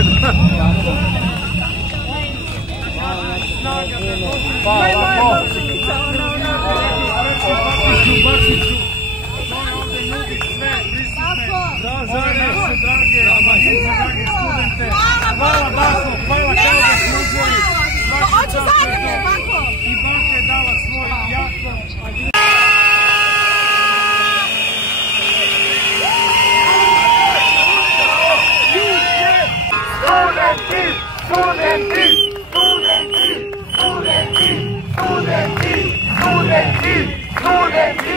uredu. Hvala. Hvala Bako, hvala kao da služili. I Bako je dala svoj jako. Studenti!